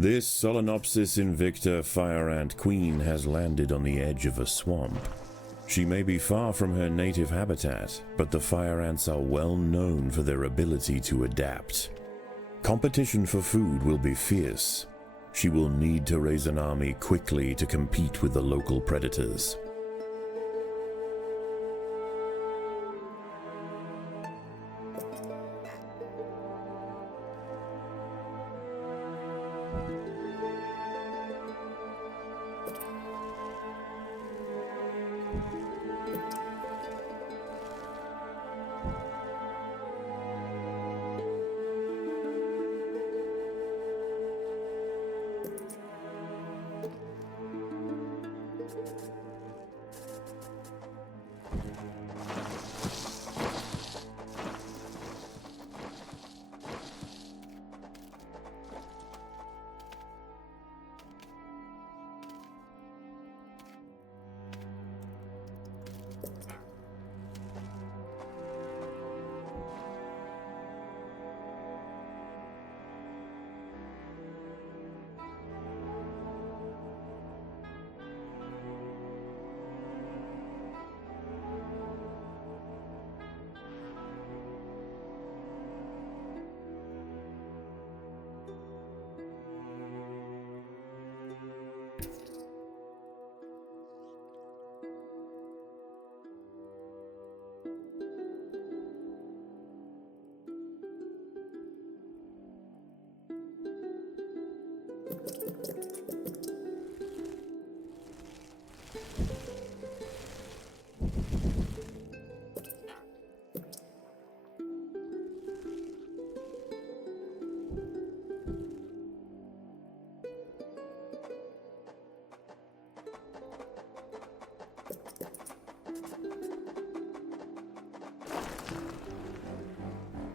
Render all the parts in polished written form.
This Solenopsis invicta fire ant queen has landed on the edge of a swamp. She may be far from her native habitat, but the fire ants are well known for their ability to adapt. Competition for food will be fierce. She will need to raise an army quickly to compete with the local predators.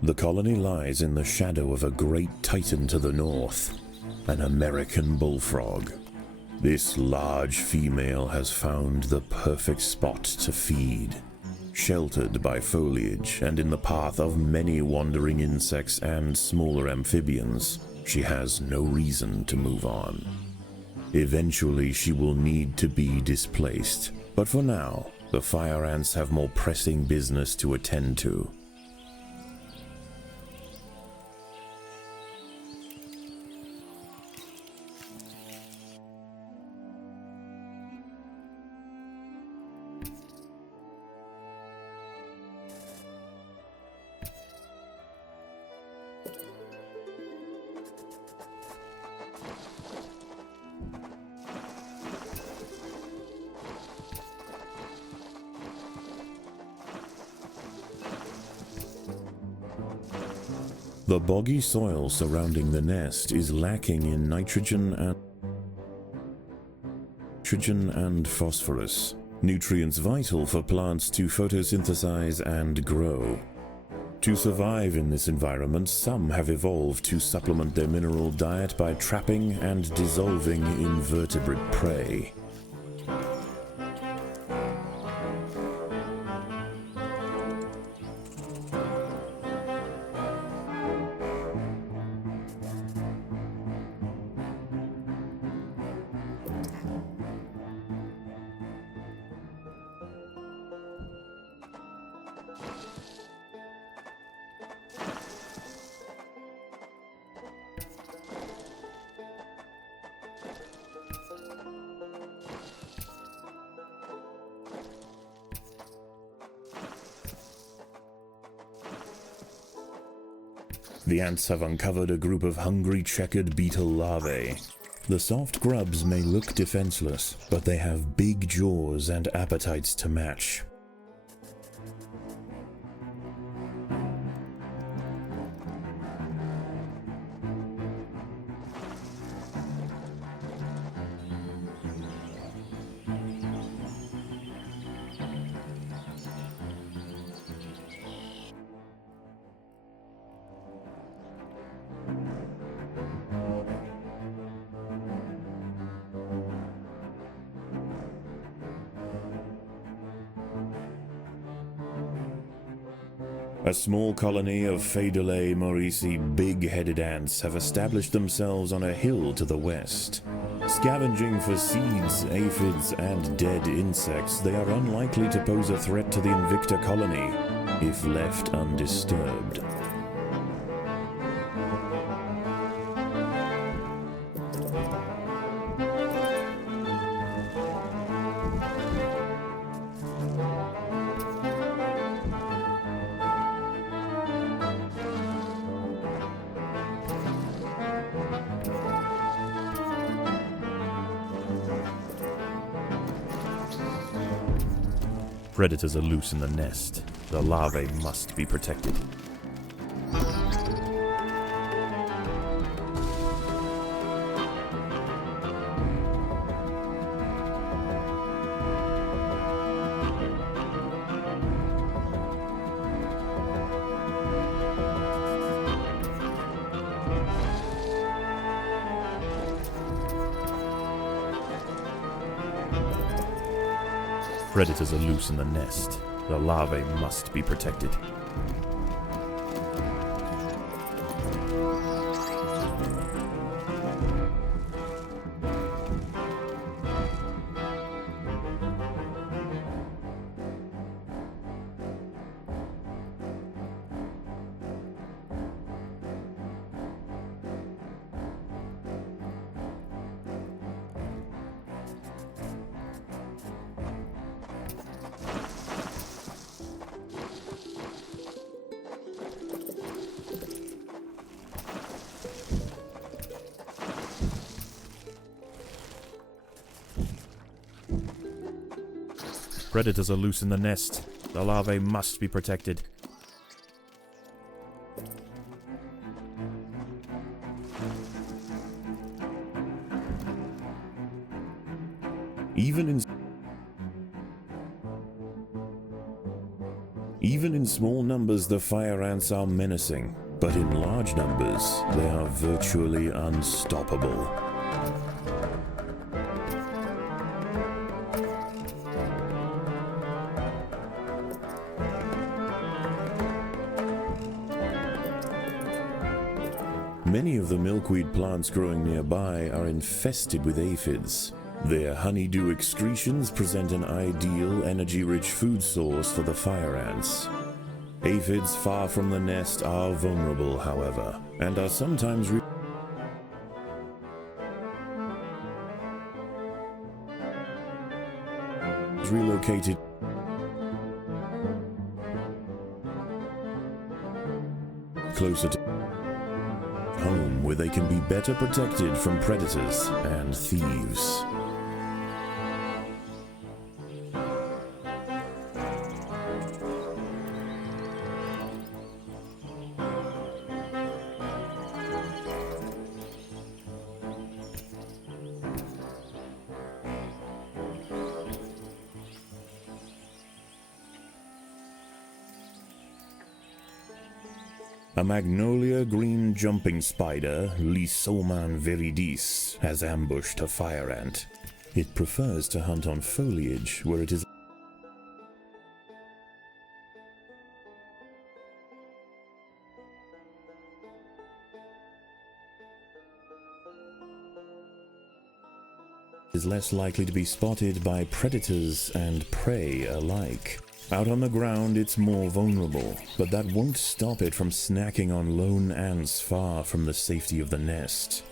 The colony lies in the shadow of a great titan to the north, an American bullfrog. This large female has found the perfect spot to feed. Sheltered by foliage and in the path of many wandering insects and smaller amphibians, she has no reason to move on. Eventually she will need to be displaced, but for now, the fire ants have more pressing business to attend to. The boggy soil surrounding the nest is lacking in nitrogen and phosphorus, nutrients vital for plants to photosynthesize and grow. To survive in this environment, some have evolved to supplement their mineral diet by trapping and dissolving invertebrate prey. The ants have uncovered a group of hungry checkered beetle larvae. The soft grubs may look defenseless, but they have big jaws and appetites to match. A small colony of Phaedolae maurici big-headed ants have established themselves on a hill to the west. Scavenging for seeds, aphids, and dead insects, they are unlikely to pose a threat to the Invicta colony if left undisturbed. Predators are loose in the nest. The larvae must be protected. Predators are loose in the nest. The larvae must be protected. Predators are loose in the nest. The larvae must be protected. Even in small numbers, the fire ants are menacing, but in large numbers, they are virtually unstoppable. Many of the milkweed plants growing nearby are infested with aphids. Their honeydew excretions present an ideal, energy-rich food source for the fire ants. Aphids far from the nest are vulnerable, however, and are sometimes relocated closer to home, where they can be better protected from predators and thieves. A magnolia green jumping spider, Lysoman viridis, has ambushed a fire ant. It prefers to hunt on foliage where it is less likely to be spotted by predators and prey alike. Out on the ground, it's more vulnerable, but that won't stop it from snacking on lone ants far from the safety of the nest.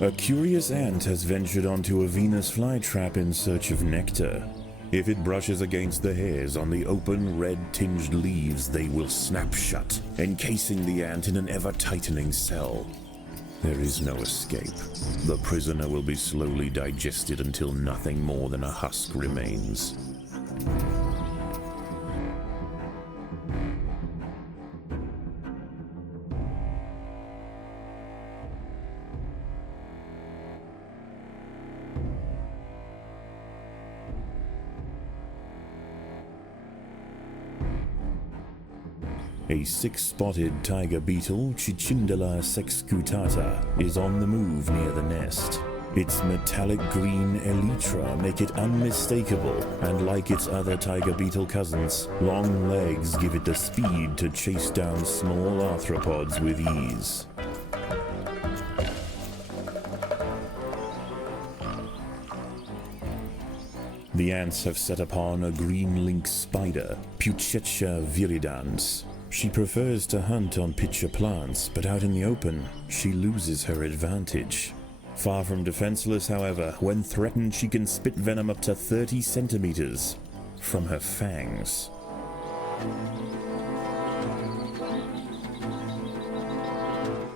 A curious ant has ventured onto a Venus flytrap in search of nectar. If it brushes against the hairs on the open, red-tinged leaves, they will snap shut, encasing the ant in an ever-tightening cell. There is no escape. The prisoner will be slowly digested until nothing more than a husk remains. A six-spotted tiger beetle, Cicindela sexcutata, is on the move near the nest. Its metallic green elytra make it unmistakable, and like its other tiger beetle cousins, long legs give it the speed to chase down small arthropods with ease. The ants have set upon a green lynx spider, Puccetia viridans. She prefers to hunt on pitcher plants, but out in the open, she loses her advantage. Far from defenseless, however, when threatened she can spit venom up to 30 centimeters from her fangs.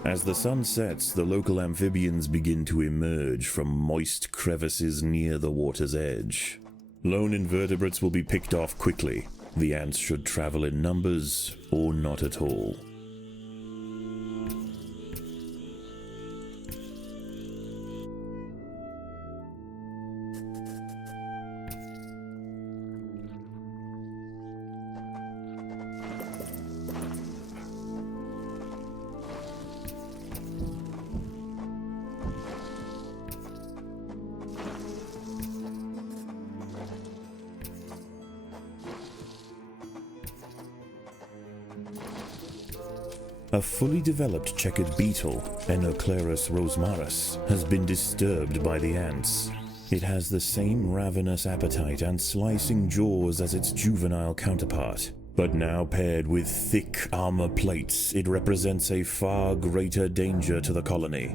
As the sun sets, the local amphibians begin to emerge from moist crevices near the water's edge. Lone invertebrates will be picked off quickly. The ants should travel in numbers or not at all. A fully developed checkered beetle, Enoclerus rosmarus, has been disturbed by the ants. It has the same ravenous appetite and slicing jaws as its juvenile counterpart, but now paired with thick armor plates, it represents a far greater danger to the colony.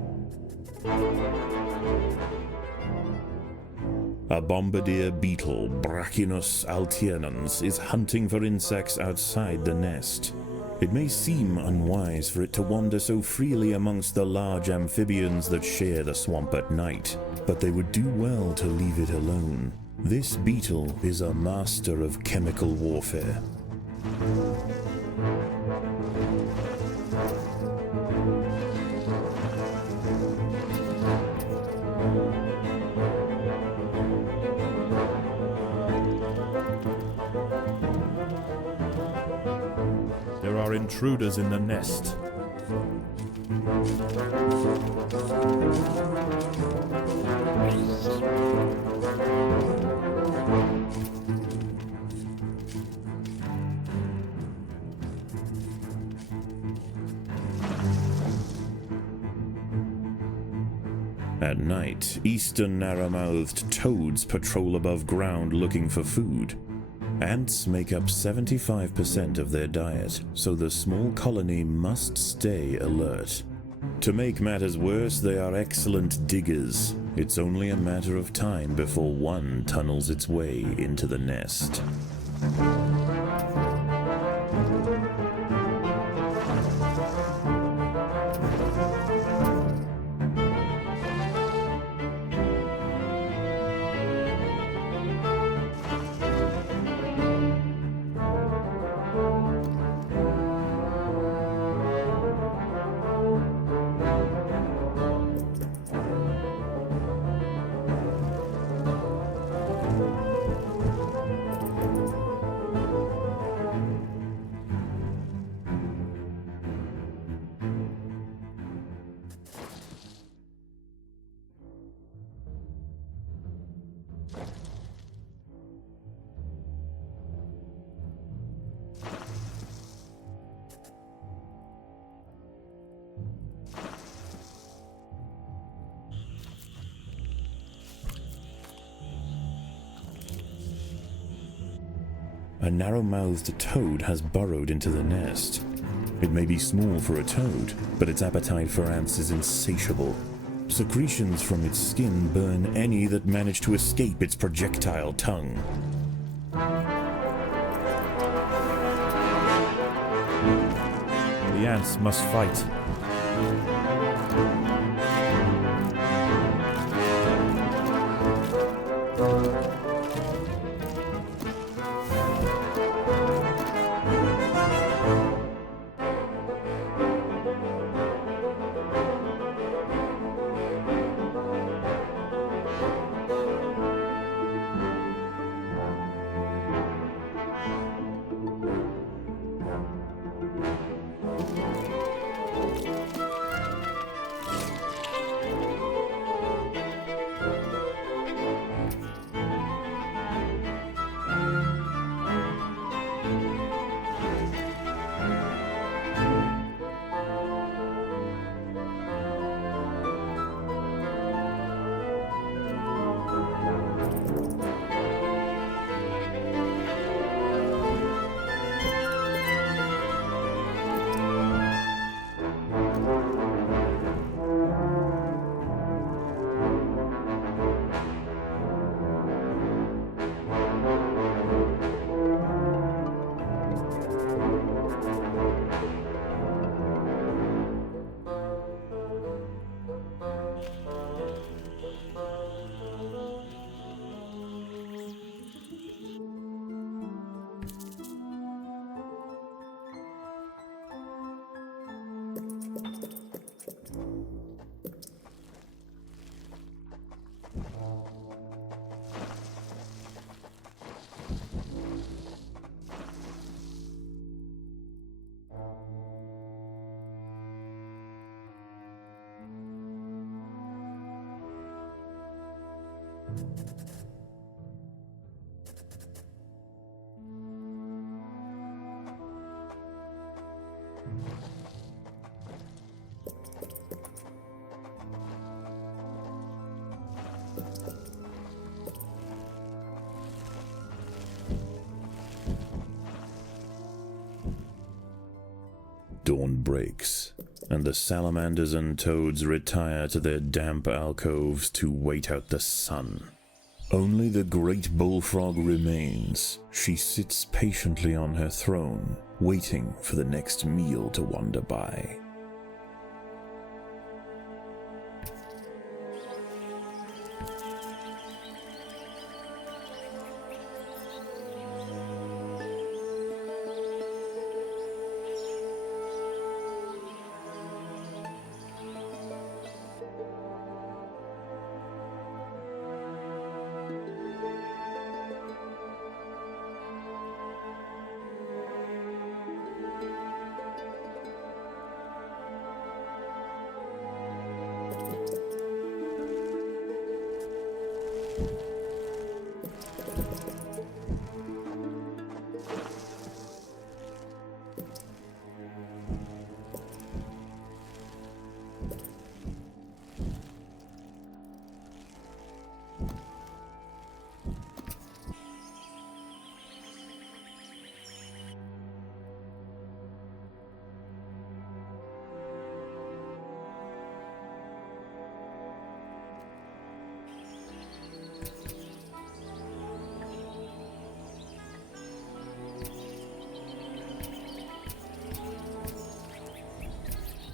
A bombardier beetle, Brachinus altiernans, is hunting for insects outside the nest. It may seem unwise for it to wander so freely amongst the large amphibians that share the swamp at night, but they would do well to leave it alone. This beetle is a master of chemical warfare. There are intruders in the nest. At night, eastern narrow-mouthed toads patrol above ground looking for food. Ants make up 75% of their diet, so the small colony must stay alert. To make matters worse, they are excellent diggers. It's only a matter of time before one tunnels its way into the nest. A narrow-mouthed toad has burrowed into the nest. It may be small for a toad, but its appetite for ants is insatiable. Secretions from its skin burn any that manage to escape its projectile tongue. The ants must fight. Dawn breaks, and the salamanders and toads retire to their damp alcoves to wait out the sun. Only the great bullfrog remains. She sits patiently on her throne, waiting for the next meal to wander by.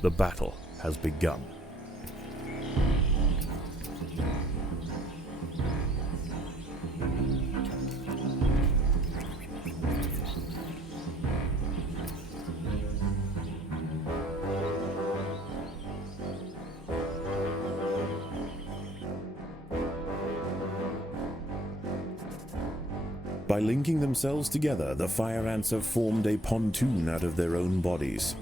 The battle has begun. By linking themselves together, the fire ants have formed a pontoon out of their own bodies.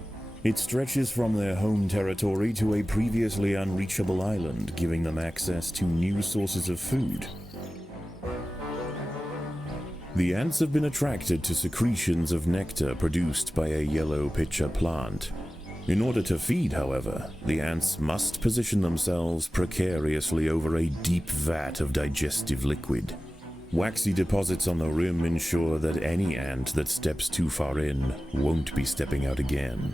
It stretches from their home territory to a previously unreachable island, giving them access to new sources of food. The ants have been attracted to secretions of nectar produced by a yellow pitcher plant. In order to feed, however, the ants must position themselves precariously over a deep vat of digestive liquid. Waxy deposits on the rim ensure that any ant that steps too far in won't be stepping out again.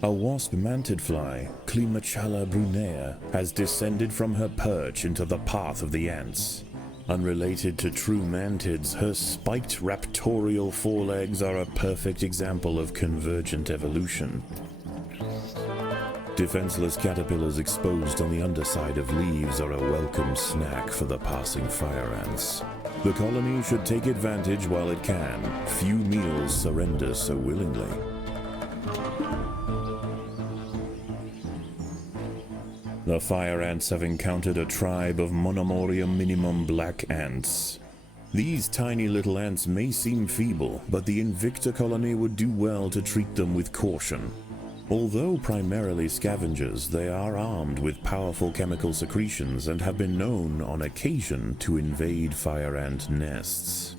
A wasp-manted fly, Climachala brunea, has descended from her perch into the path of the ants. Unrelated to true mantids, her spiked raptorial forelegs are a perfect example of convergent evolution. Defenseless caterpillars exposed on the underside of leaves are a welcome snack for the passing fire ants. The colony should take advantage while it can. Few meals surrender so willingly. The fire ants have encountered a tribe of Monomorium minimum black ants. These tiny little ants may seem feeble, but the Invicta colony would do well to treat them with caution. Although primarily scavengers, they are armed with powerful chemical secretions and have been known on occasion to invade fire ant nests.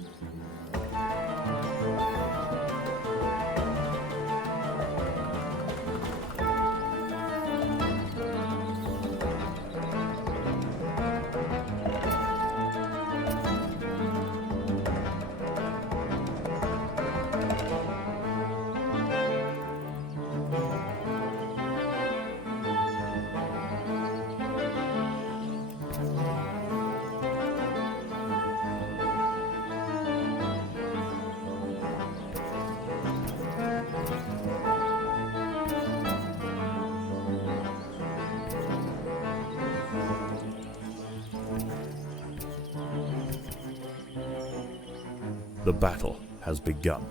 The battle has begun.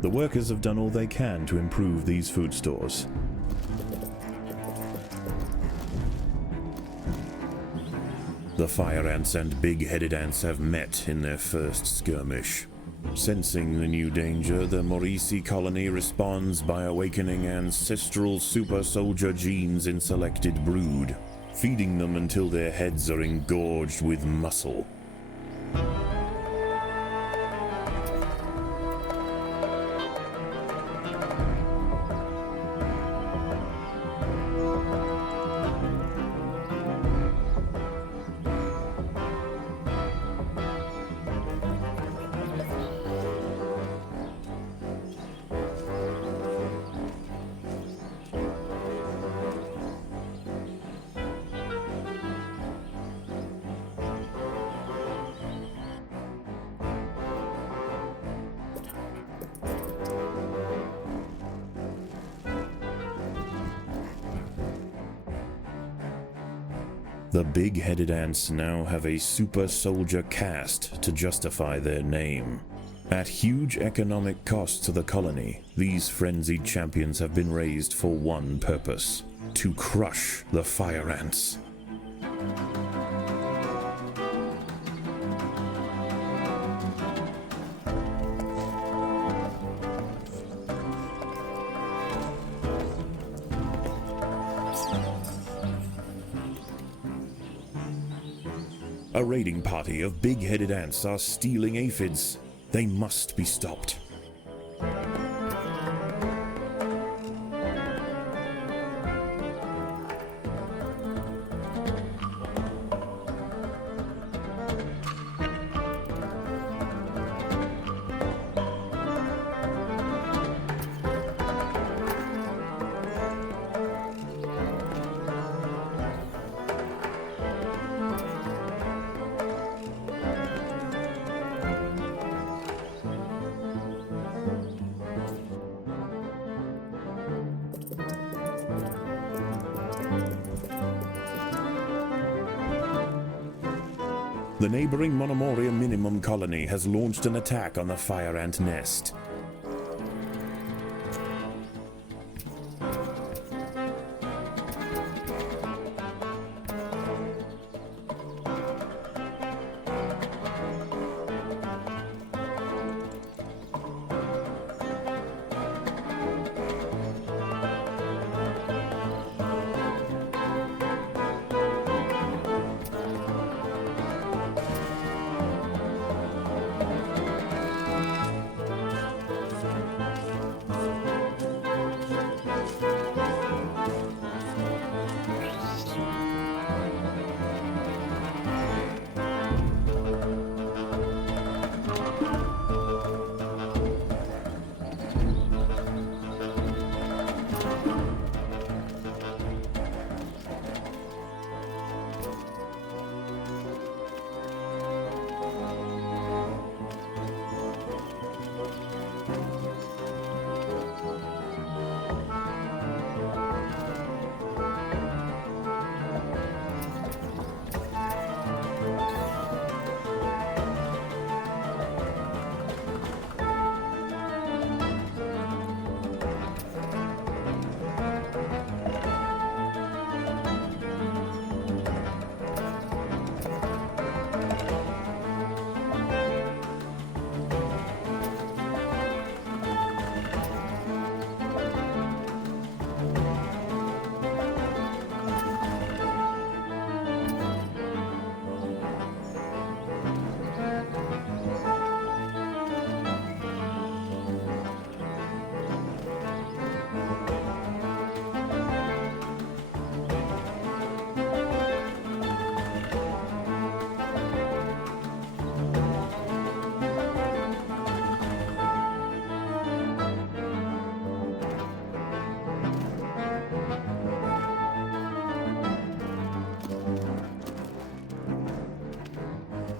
The workers have done all they can to improve these food stores. The fire ants and big-headed ants have met in their first skirmish. Sensing the new danger, the Maurici colony responds by awakening ancestral super soldier genes in selected brood, feeding them until their heads are engorged with muscle. The big-headed ants now have a super soldier caste to justify their name. At huge economic cost to the colony, these frenzied champions have been raised for one purpose: to crush the fire ants. A raiding party of big-headed ants are stealing aphids. They must be stopped. The neighboring Monomoria Minimum colony has launched an attack on the fire ant nest.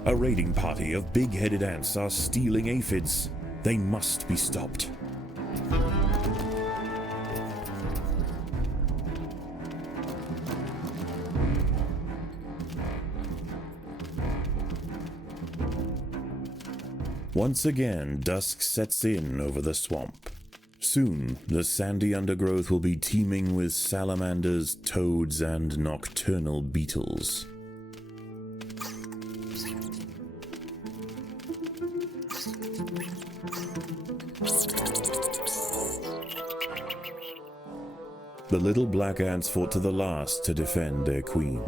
A raiding party of big-headed ants are stealing aphids. They must be stopped. Once again, dusk sets in over the swamp. Soon, the sandy undergrowth will be teeming with salamanders, toads, and nocturnal beetles. The little black ants fought to the last to defend their queen.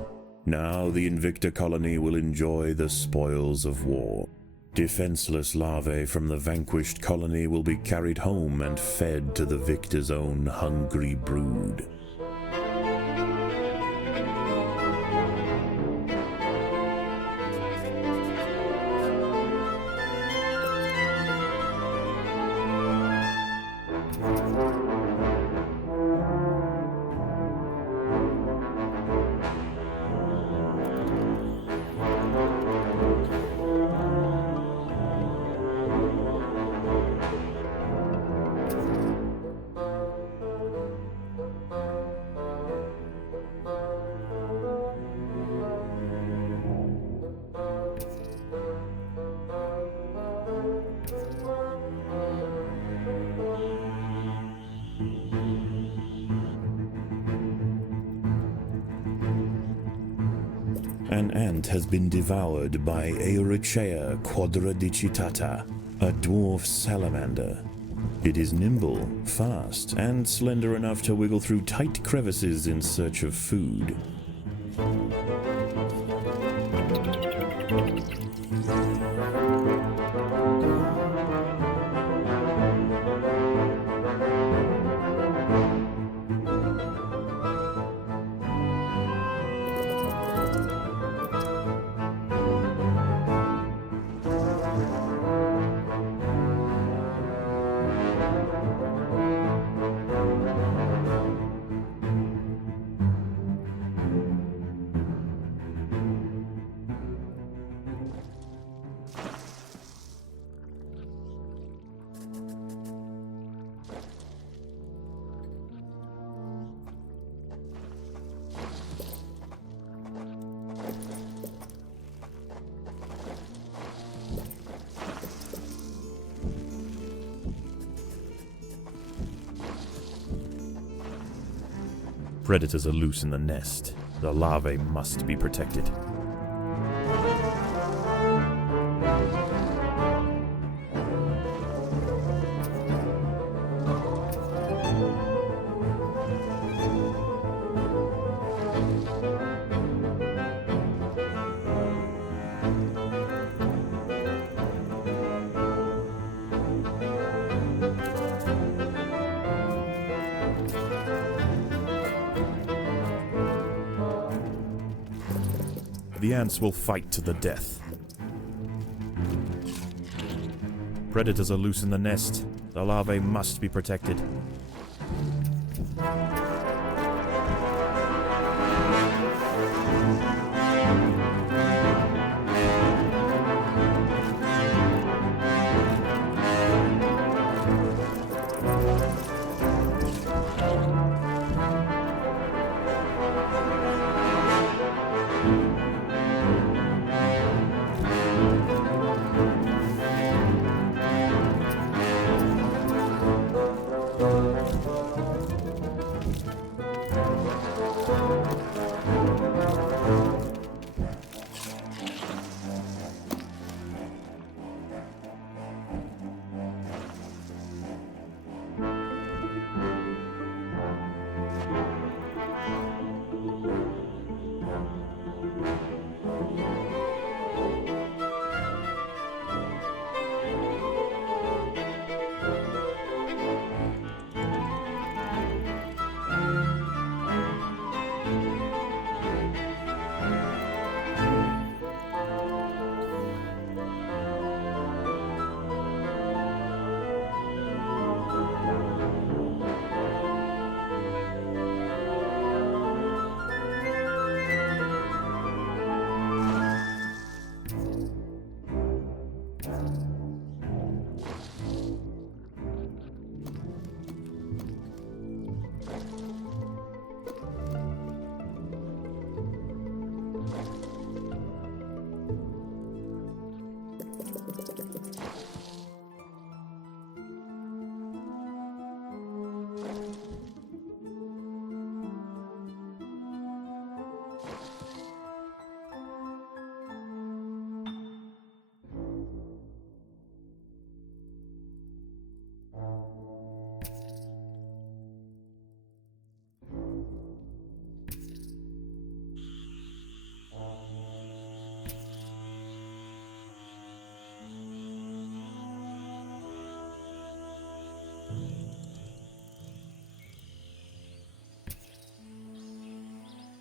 Now the Invicta colony will enjoy the spoils of war. Defenseless larvae from the vanquished colony will be carried home and fed to the victor's own hungry brood. An ant has been devoured by Eurichea quadradicitata, a dwarf salamander. It is nimble, fast, and slender enough to wiggle through tight crevices in search of food. Predators are loose in the nest. The larvae must be protected. The ants will fight to the death. Predators are loose in the nest. The larvae must be protected.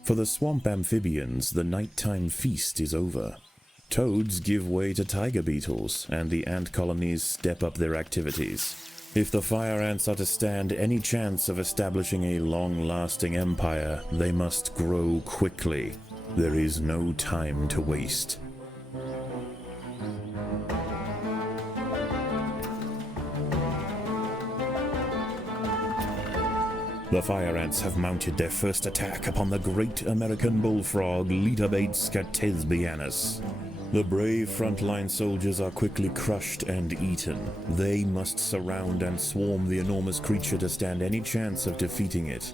For the swamp amphibians, the nighttime feast is over. Toads give way to tiger beetles, and the ant colonies step up their activities. If the fire ants are to stand any chance of establishing a long-lasting empire, they must grow quickly. There is no time to waste. The fire ants have mounted their first attack upon the great American bullfrog, Letabates scatesbianus. The brave frontline soldiers are quickly crushed and eaten. They must surround and swarm the enormous creature to stand any chance of defeating it.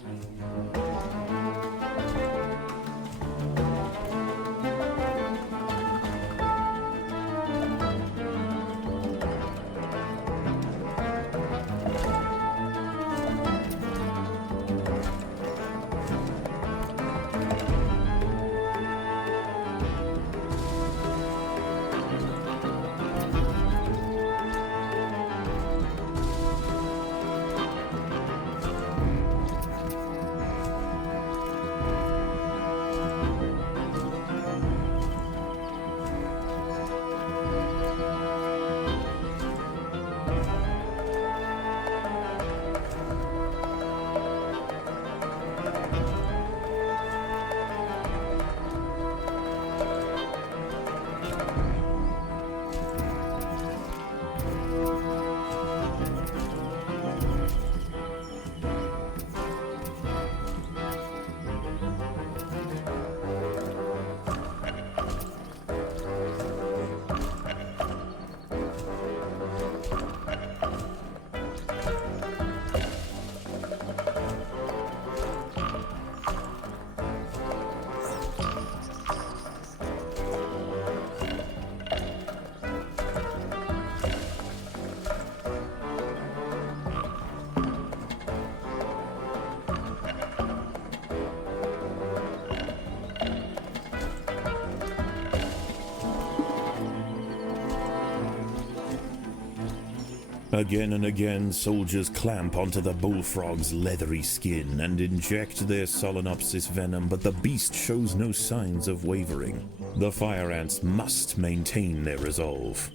Again and again, soldiers clamp onto the bullfrog's leathery skin and inject their Solenopsis venom, but the beast shows no signs of wavering. The fire ants must maintain their resolve.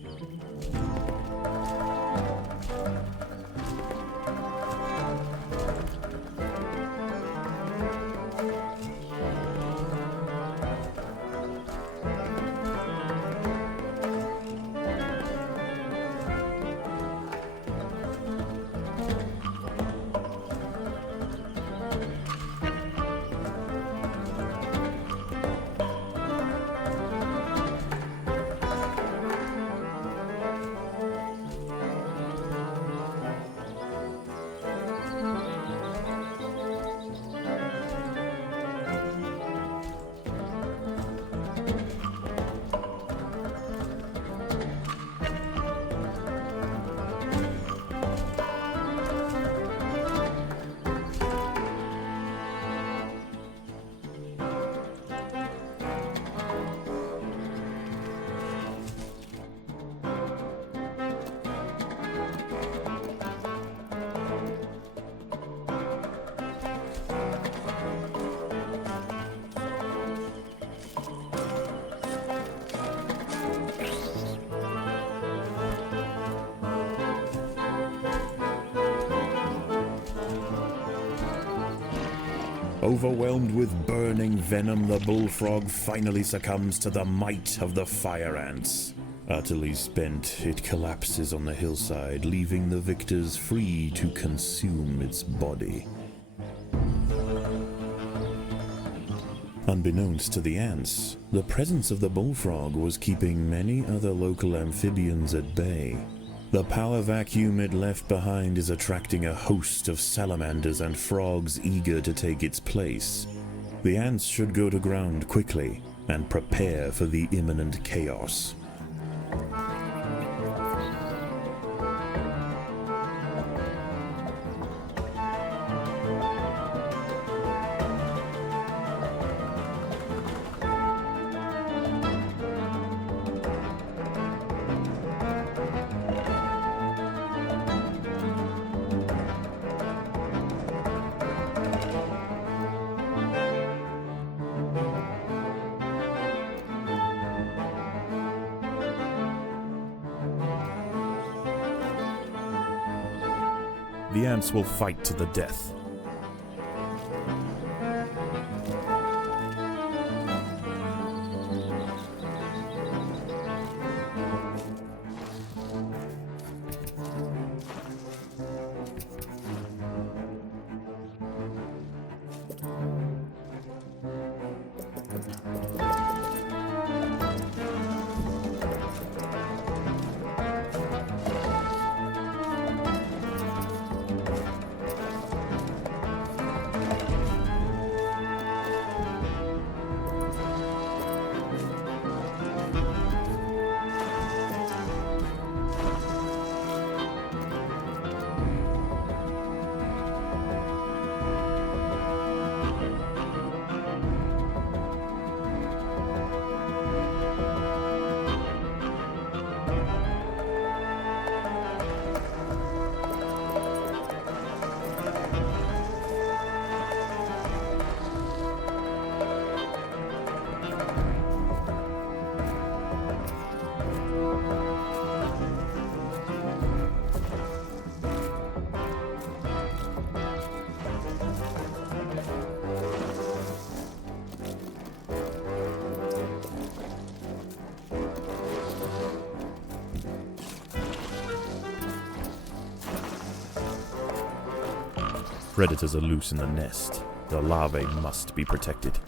Overwhelmed with burning venom, the bullfrog finally succumbs to the might of the fire ants. Utterly spent, it collapses on the hillside, leaving the victors free to consume its body. Unbeknownst to the ants, the presence of the bullfrog was keeping many other local amphibians at bay. The power vacuum it left behind is attracting a host of salamanders and frogs eager to take its place. The ants should go to ground quickly and prepare for the imminent chaos. The ants will fight to the death. Predators are loose in the nest. The larvae must be protected.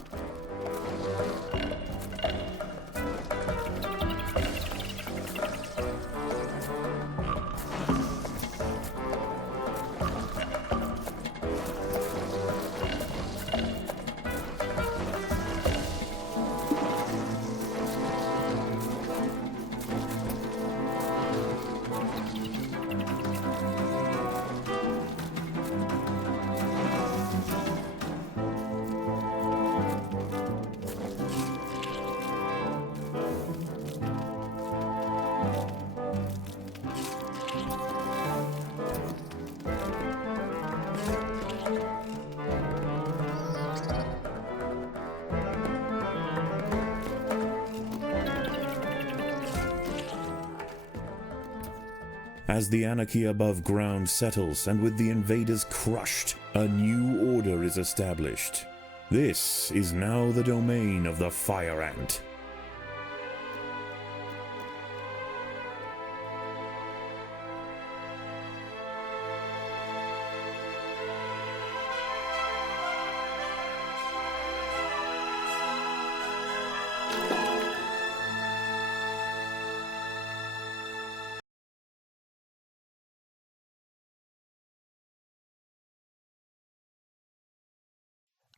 As the anarchy above ground settles and with the invaders crushed, a new order is established. This is now the domain of the Fire Ant.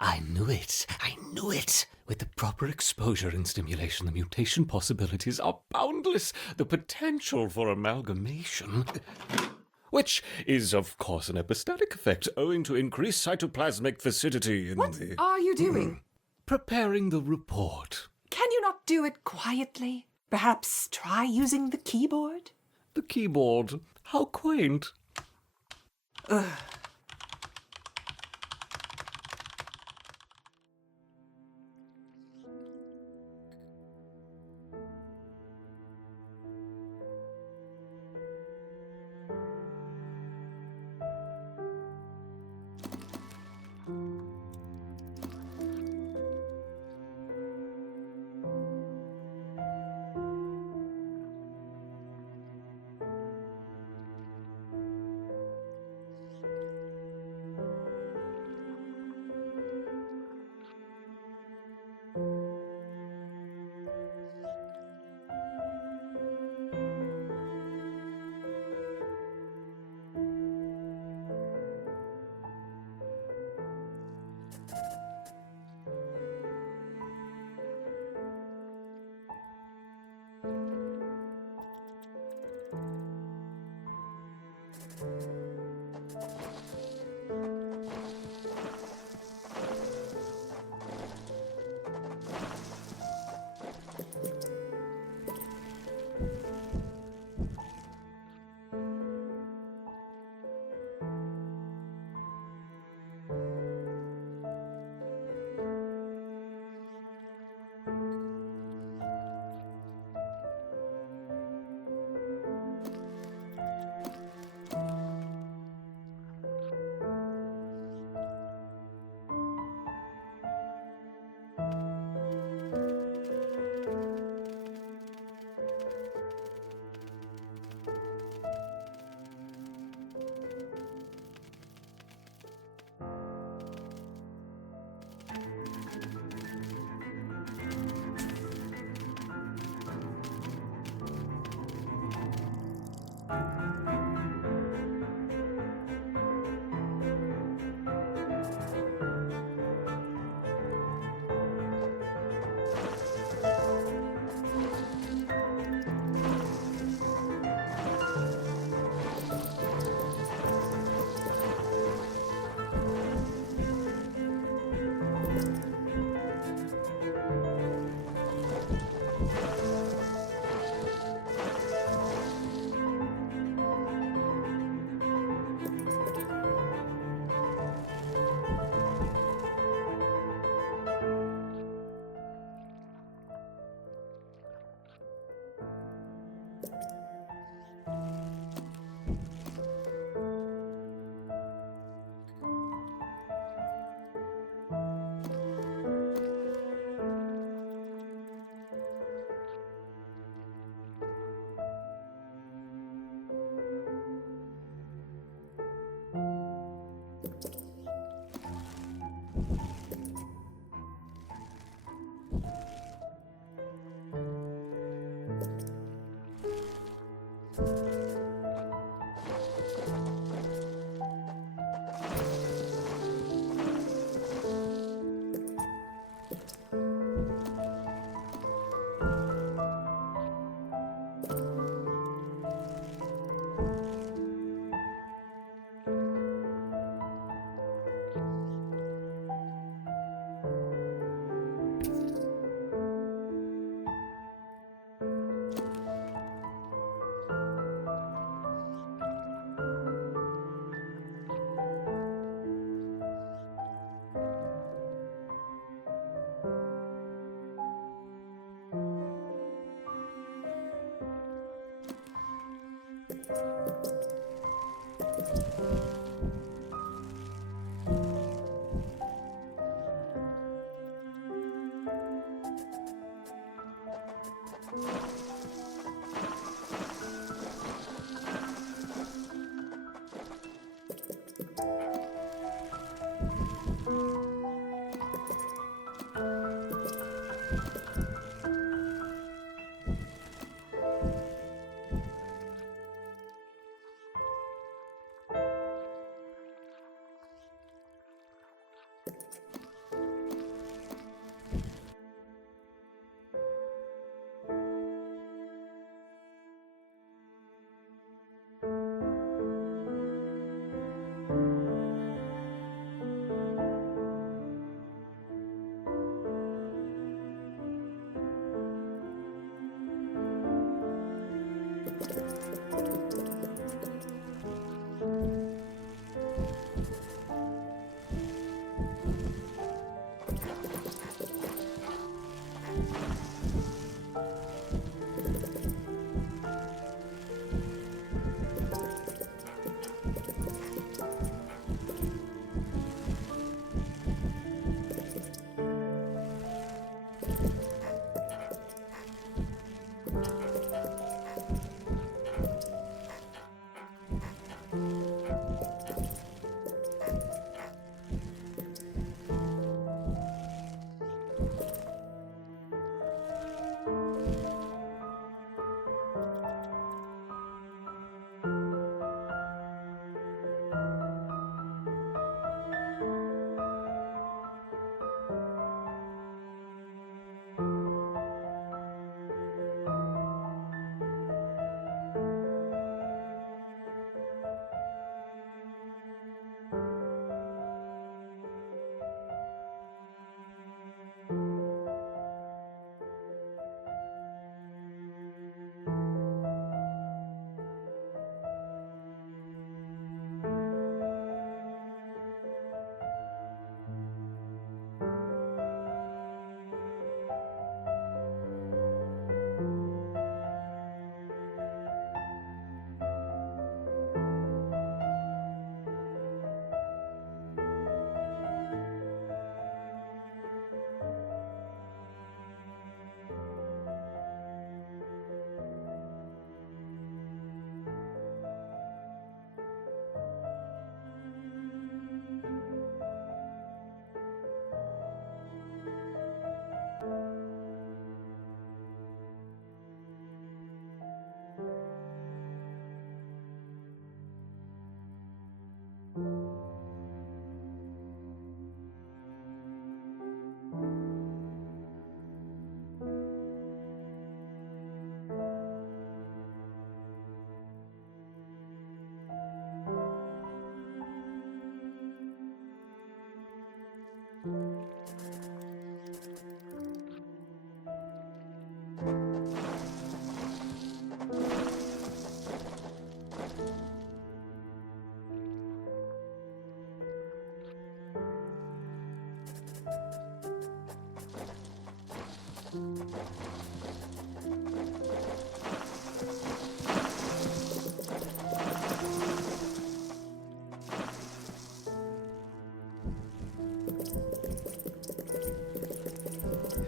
I knew it! I knew it! With the proper exposure and stimulation, the mutation possibilities are boundless. The potential for amalgamation, which is, of course, an epistatic effect owing to increased cytoplasmic viscidity in What the... are you doing? Preparing the report. Can you not do it quietly? Perhaps try using the keyboard? The keyboard. How quaint.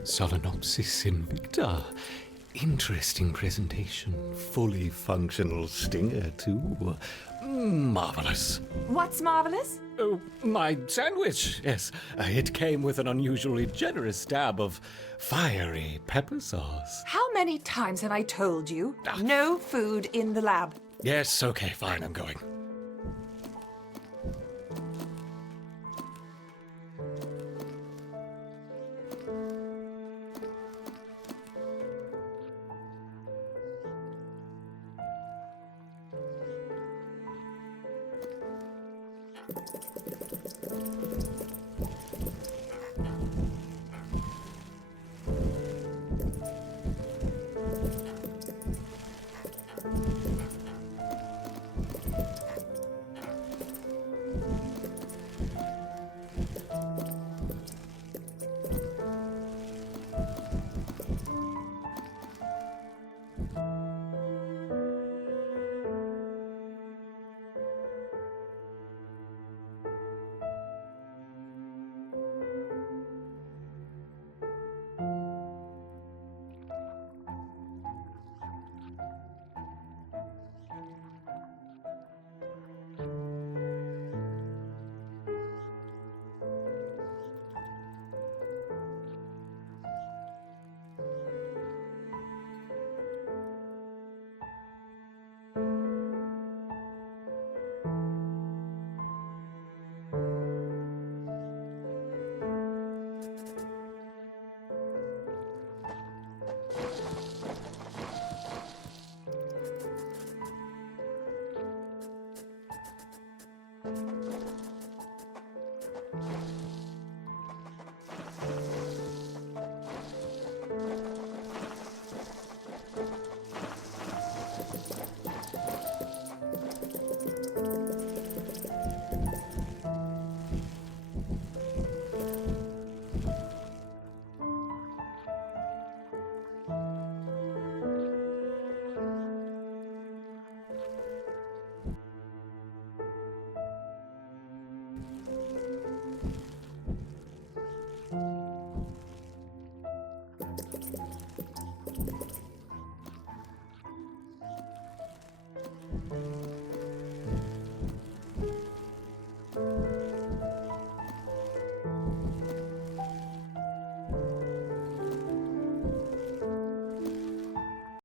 Solenopsis invicta. Interesting presentation. Fully functional stinger, too. Marvelous. What's marvelous? Oh, my sandwich, yes. It came with an unusually generous dab of fiery pepper sauce. How many times have I told you? No food in the lab. Yes, okay, fine, I'm going.